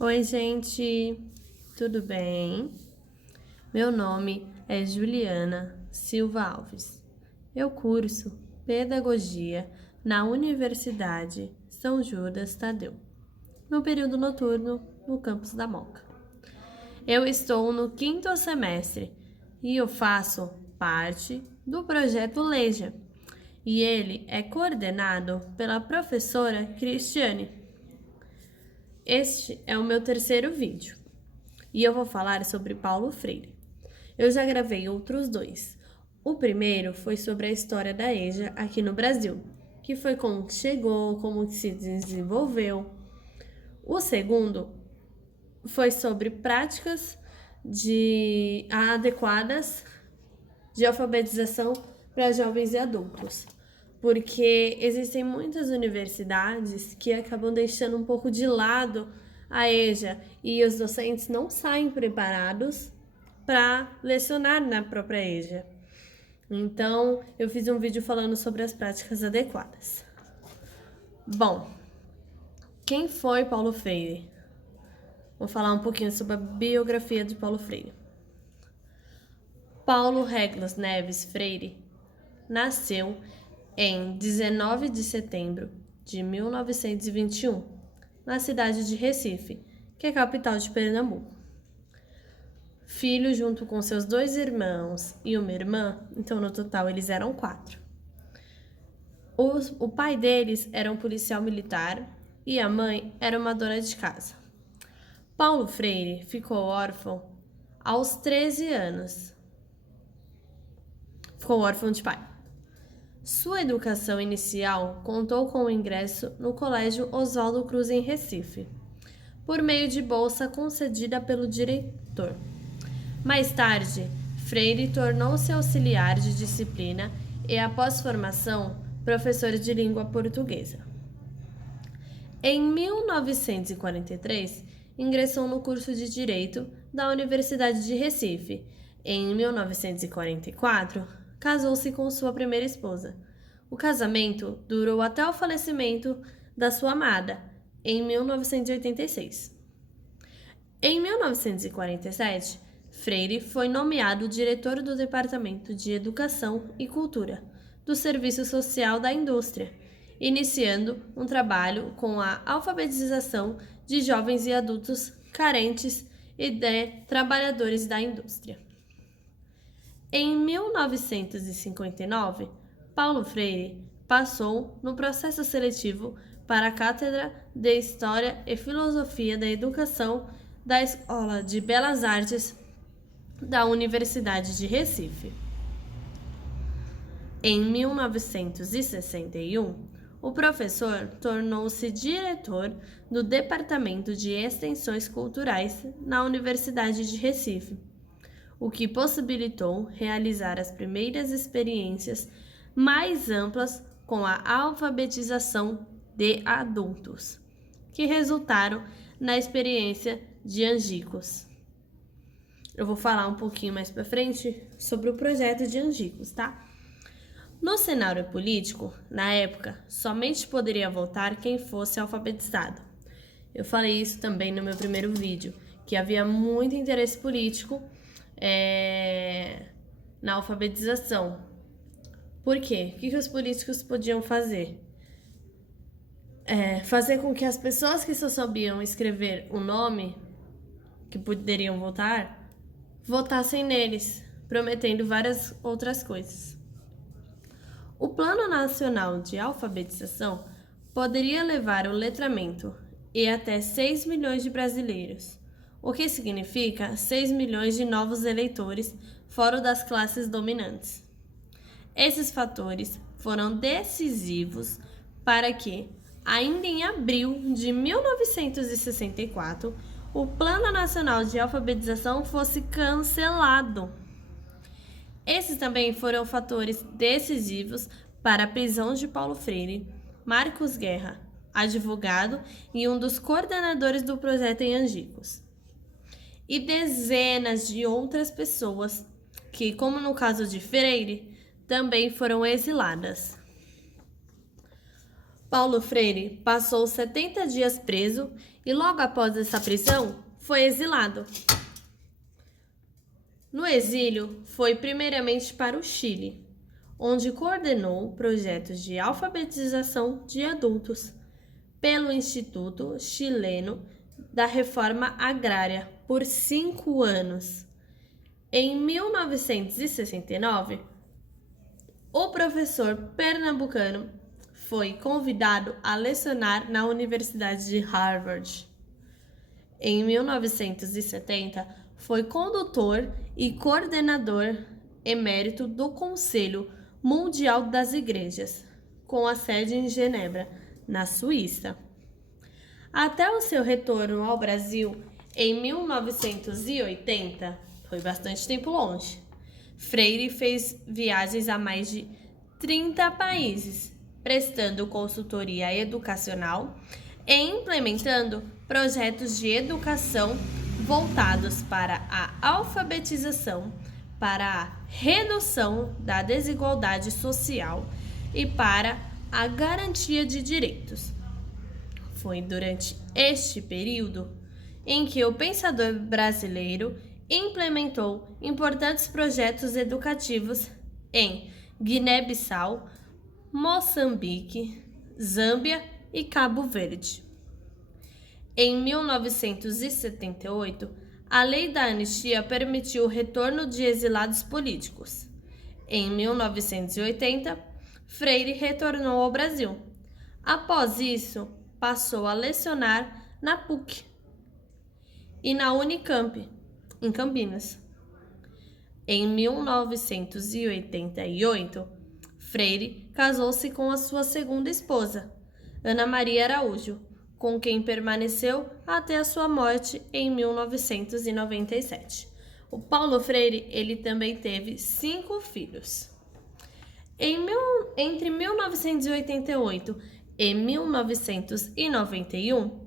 Oi, gente, tudo bem? Meu nome é Juliana Silva Alves. Eu curso Pedagogia na Universidade São Judas Tadeu, no período noturno no campus da Moca. Eu estou no 5º semestre e eu faço parte do projeto Leja, e ele é coordenado pela professora Cristiane. Este é o meu terceiro vídeo e eu vou falar sobre Paulo Freire. Eu já gravei outros dois. O primeiro foi sobre a história da EJA aqui no Brasil, que foi como que chegou, como que se desenvolveu. O segundo foi sobre práticas adequadas de alfabetização para jovens e adultos, porque existem muitas universidades que acabam deixando um pouco de lado a EJA e os docentes não saem preparados para lecionar na própria EJA. Então, eu fiz um vídeo falando sobre as práticas adequadas. Bom, quem foi Paulo Freire? Vou falar um pouquinho sobre a biografia de Paulo Freire. Paulo Reglas Neves Freire nasceu em 19 de setembro de 1921, na cidade de Recife, que é a capital de Pernambuco. Filho junto com seus 2 irmãos e uma irmã, então no total eles eram 4. O pai deles era um policial militar e a mãe era uma dona de casa. Paulo Freire ficou órfão aos 13 anos. Ficou órfão de pai. Sua educação inicial contou com o ingresso no Colégio Oswaldo Cruz em Recife, por meio de bolsa concedida pelo diretor. Mais tarde, Freire tornou-se auxiliar de disciplina e, após formação, professor de língua portuguesa. Em 1943, ingressou no curso de Direito da Universidade de Recife. Em 1944, casou-se com sua primeira esposa. O casamento durou até o falecimento da sua amada, em 1986. Em 1947, Freire foi nomeado diretor do Departamento de Educação e Cultura do Serviço Social da Indústria, iniciando um trabalho com a alfabetização de jovens e adultos carentes e de trabalhadores da indústria. Em 1959, Paulo Freire passou no processo seletivo para a Cátedra de História e Filosofia da Educação da Escola de Belas Artes da Universidade de Recife. Em 1961, o professor tornou-se diretor do Departamento de Extensões Culturais na Universidade de Recife, o que possibilitou realizar as primeiras experiências mais amplas com a alfabetização de adultos, que resultaram na experiência de Angicos. Eu vou falar um pouquinho mais para frente sobre o projeto de Angicos, tá? No cenário político, na época, somente poderia votar quem fosse alfabetizado. Eu falei isso também no meu primeiro vídeo, que havia muito interesse político na alfabetização. Por quê? O que os políticos podiam fazer? Fazer com que as pessoas que só sabiam escrever o nome, que poderiam votar, votassem neles, prometendo várias outras coisas. O Plano Nacional de Alfabetização poderia levar o letramento e até 6 milhões de brasileiros, o que significa 6 milhões de novos eleitores fora das classes dominantes. Esses fatores foram decisivos para que, ainda em abril de 1964, o Plano Nacional de Alfabetização fosse cancelado. Esses também foram fatores decisivos para a prisão de Paulo Freire, Marcos Guerra, advogado e um dos coordenadores do projeto em Angicos, e dezenas de outras pessoas que, como no caso de Freire, também foram exiladas. Paulo Freire passou 70 dias preso e logo após essa prisão foi exilado. No exílio, foi primeiramente para o Chile, onde coordenou projetos de alfabetização de adultos pelo Instituto Chileno da Reforma Agrária por 5 anos. Em 1969, o professor pernambucano foi convidado a lecionar na Universidade de Harvard. Em 1970, foi condutor e coordenador emérito do Conselho Mundial das Igrejas, com a sede em Genebra, na Suíça. Até o seu retorno ao Brasil em 1980, foi bastante tempo longe, Freire fez viagens a mais de 30 países, prestando consultoria educacional e implementando projetos de educação voltados para a alfabetização, para a redução da desigualdade social e para a garantia de direitos. Foi durante este período em que o pensador brasileiro implementou importantes projetos educativos em Guiné-Bissau, Moçambique, Zâmbia e Cabo Verde. Em 1978, a Lei da Anistia permitiu o retorno de exilados políticos. Em 1980, Freire retornou ao Brasil. Após isso, passou a lecionar na PUC e na Unicamp, em Campinas. Em 1988, Freire casou-se com a sua segunda esposa, Ana Maria Araújo, com quem permaneceu até a sua morte em 1997. O Paulo Freire, ele também teve 5 filhos. Entre 1988 e 1991,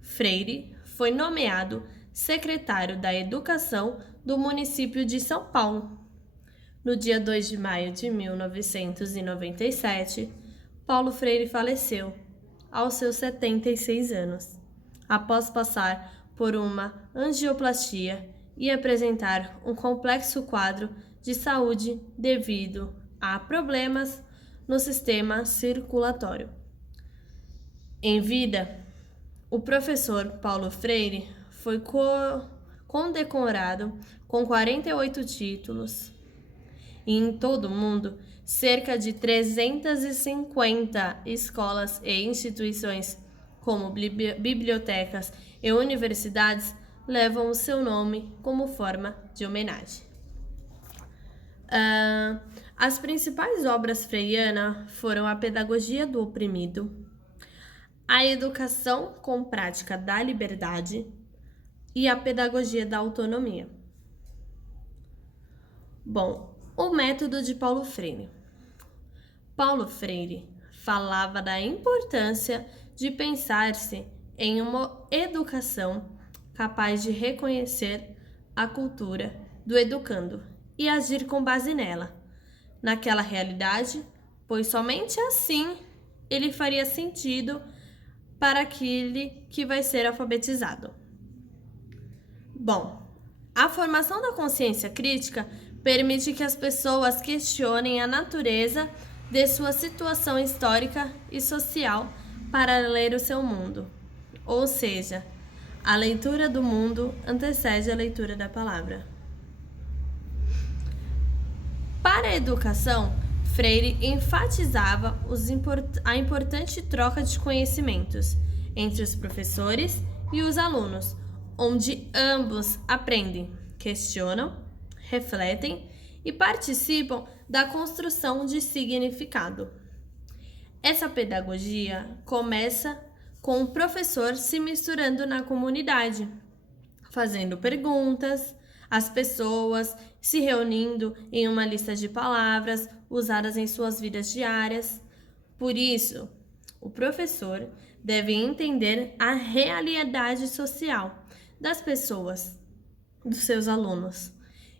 Freire foi nomeado secretário da Educação do município de São Paulo. No dia 2 de maio de 1997, Paulo Freire faleceu aos seus 76 anos, após passar por uma angioplastia e apresentar um complexo quadro de saúde devido a problemas no sistema circulatório. Em vida, o professor Paulo Freire foi condecorado com 48 títulos e em todo o mundo, cerca de 350 escolas e instituições, como bibliotecas e universidades, levam o seu nome como forma de homenagem. As principais obras freianas foram a Pedagogia do Oprimido, a Educação com Prática da Liberdade e a Pedagogia da Autonomia. Bom, o método de Paulo Freire. Paulo Freire falava da importância de pensar-se em uma educação capaz de reconhecer a cultura do educando e agir com base nela, naquela realidade, pois somente assim ele faria sentido para aquele que vai ser alfabetizado. Bom, a formação da consciência crítica permite que as pessoas questionem a natureza de sua situação histórica e social para ler o seu mundo. Ou seja, a leitura do mundo antecede a leitura da palavra. Para a educação, Freire enfatizava a importante troca de conhecimentos entre os professores e os alunos, onde ambos aprendem, questionam, refletem e participam da construção de significado. Essa pedagogia começa com o professor se misturando na comunidade, fazendo perguntas, as pessoas se reunindo em uma lista de palavras usadas em suas vidas diárias. Por isso, o professor deve entender a realidade social das pessoas, dos seus alunos,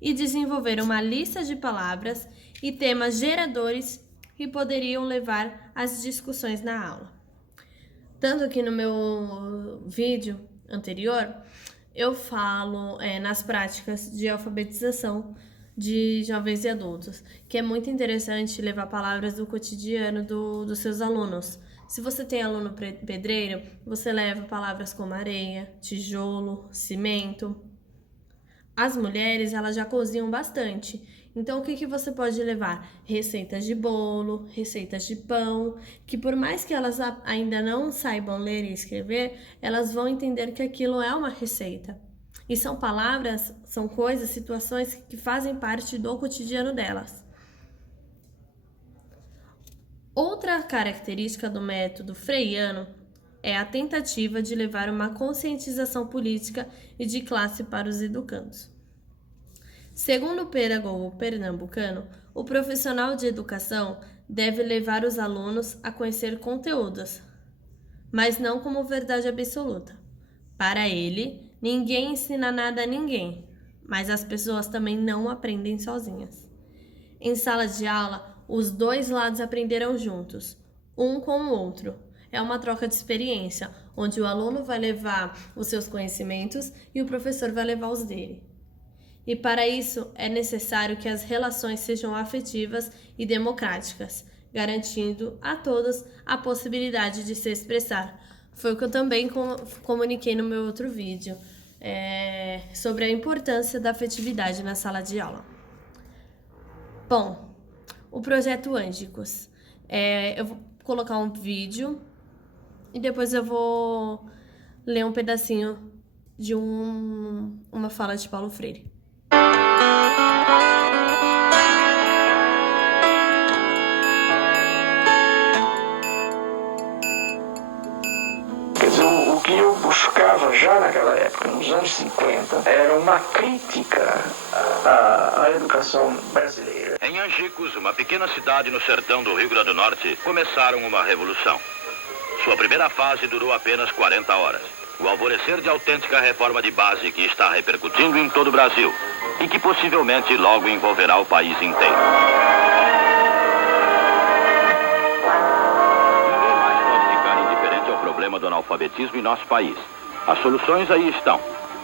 e desenvolver uma lista de palavras e temas geradores que poderiam levar às discussões na aula. Tanto que no meu vídeo anterior, eu falo nas práticas de alfabetização de jovens e adultos, que é muito interessante levar palavras do cotidiano dos seus alunos. Se você tem aluno pedreiro, você leva palavras como areia, tijolo, cimento. As mulheres, elas já cozinham bastante. Então, o que você pode levar? Receitas de bolo, receitas de pão, que por mais que elas ainda não saibam ler e escrever, elas vão entender que aquilo é uma receita. E são palavras, são coisas, situações que fazem parte do cotidiano delas. Outra característica do método freiano é a tentativa de levar uma conscientização política e de classe para os educandos. Segundo o pedagogo pernambucano, o profissional de educação deve levar os alunos a conhecer conteúdos, mas não como verdade absoluta. Para ele, ninguém ensina nada a ninguém, mas as pessoas também não aprendem sozinhas. Em sala de aula, os dois lados aprenderam juntos, um com o outro. É uma troca de experiência, onde o aluno vai levar os seus conhecimentos e o professor vai levar os dele. E para isso é necessário que as relações sejam afetivas e democráticas, garantindo a todos a possibilidade de se expressar. Foi o que eu também comuniquei no meu outro vídeo, sobre a importância da afetividade na sala de aula. Bom, o projeto Ângicos. Eu vou colocar um vídeo e depois eu vou ler um pedacinho de uma fala de Paulo Freire. Quer dizer, o que eu buscava já naquela época, nos anos 50, era uma crítica à educação brasileira. Em Angicos, uma pequena cidade no sertão do Rio Grande do Norte, começaram uma revolução. Sua primeira fase durou apenas 40 horas. O alvorecer de autêntica reforma de base que está repercutindo em todo o Brasil e que possivelmente logo envolverá o país inteiro. Ninguém mais pode ficar indiferente ao problema do analfabetismo em nosso país. As soluções aí estão.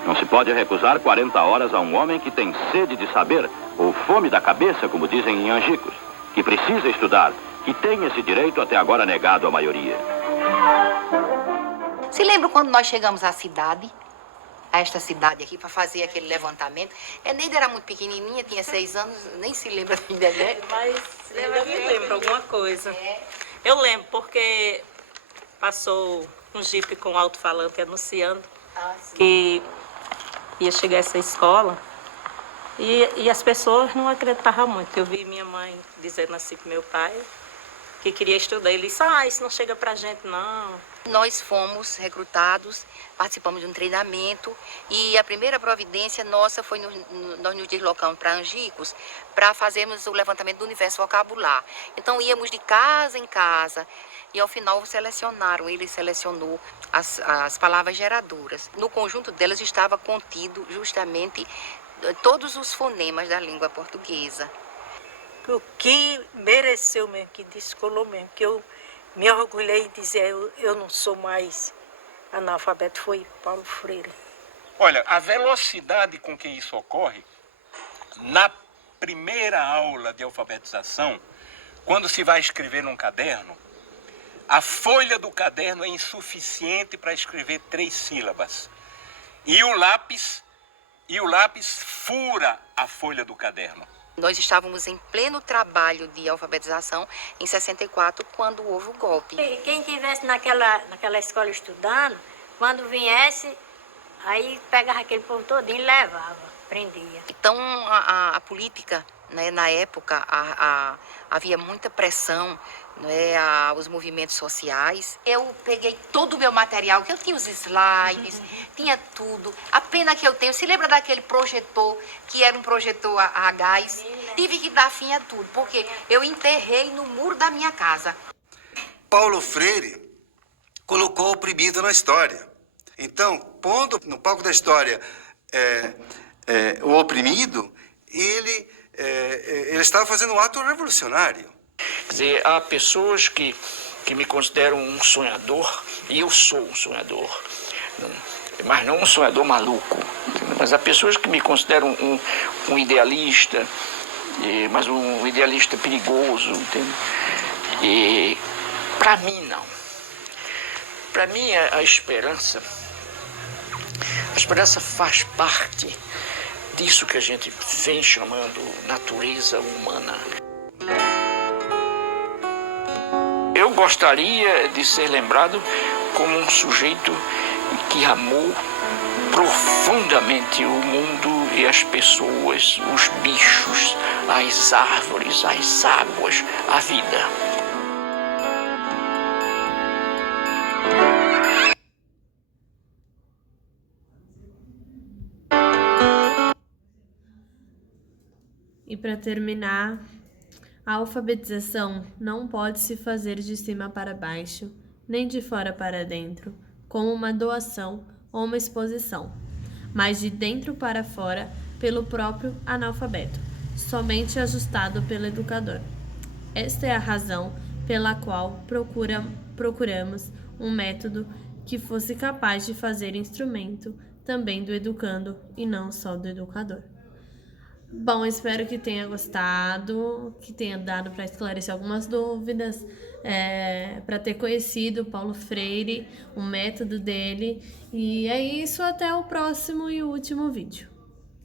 Não se pode recusar 40 horas a um homem que tem sede de saber, ou fome da cabeça, como dizem em Angicos, que precisa estudar, que tem esse direito até agora negado à maioria. Se lembra quando nós chegamos à cidade, a esta cidade aqui, para fazer aquele levantamento? Neide era muito pequenininha, tinha 6 anos, nem se lembra da ideia. Mas eu me lembro alguma coisa. Eu lembro porque passou um jipe com alto-falante anunciando que ia chegar essa escola e as pessoas não acreditavam muito. Eu vi minha mãe dizendo assim para meu pai que queria estudar. Ele disse, isso não chega pra gente, não. Nós fomos recrutados, participamos de um treinamento e a primeira providência nossa foi nós nos deslocamos para Angicos para fazermos o levantamento do universo vocabular. Então íamos de casa em casa e ao final ele selecionou as palavras geradoras. No conjunto delas estava contido justamente todos os fonemas da língua portuguesa. O que mereceu mesmo, que descolou mesmo, que eu me orgulhei de dizer eu não sou mais analfabeto, foi Paulo Freire. Olha, a velocidade com que isso ocorre, na primeira aula de alfabetização, quando se vai escrever num caderno, a folha do caderno é insuficiente para escrever 3 sílabas. E o lápis fura a folha do caderno. Nós estávamos em pleno trabalho de alfabetização em 64, quando houve o golpe. Quem estivesse naquela escola estudando, quando viesse, aí pegava aquele povo todinho e levava, prendia. Então, a política, né, na época, havia muita pressão, né, os movimentos sociais. Eu peguei todo o meu material, que eu tinha os slides, tinha tudo. A pena que eu tenho, se lembra daquele projetor, que era um projetor a gás? Tive que dar fim a tudo, porque eu enterrei no muro da minha casa. Paulo Freire colocou o oprimido na história. Então, pondo no palco da história o oprimido, ele estava fazendo um ato revolucionário. Quer dizer, há pessoas que que me consideram um sonhador, e eu sou um sonhador, mas não um sonhador maluco, mas há pessoas que me consideram um idealista, mas um idealista perigoso, entende? E para mim não. Para mim a esperança faz parte disso que a gente vem chamando natureza humana. Eu gostaria de ser lembrado como um sujeito que amou profundamente o mundo e as pessoas, os bichos, as árvores, as águas, a vida. E para terminar, a alfabetização não pode se fazer de cima para baixo, nem de fora para dentro, como uma doação ou uma exposição, mas de dentro para fora pelo próprio analfabeto, somente ajustado pelo educador. Esta é a razão pela qual procuramos um método que fosse capaz de fazer instrumento também do educando e não só do educador. Bom, espero que tenha gostado, que tenha dado para esclarecer algumas dúvidas, para ter conhecido Paulo Freire, o método dele. E é isso, até o próximo e último vídeo.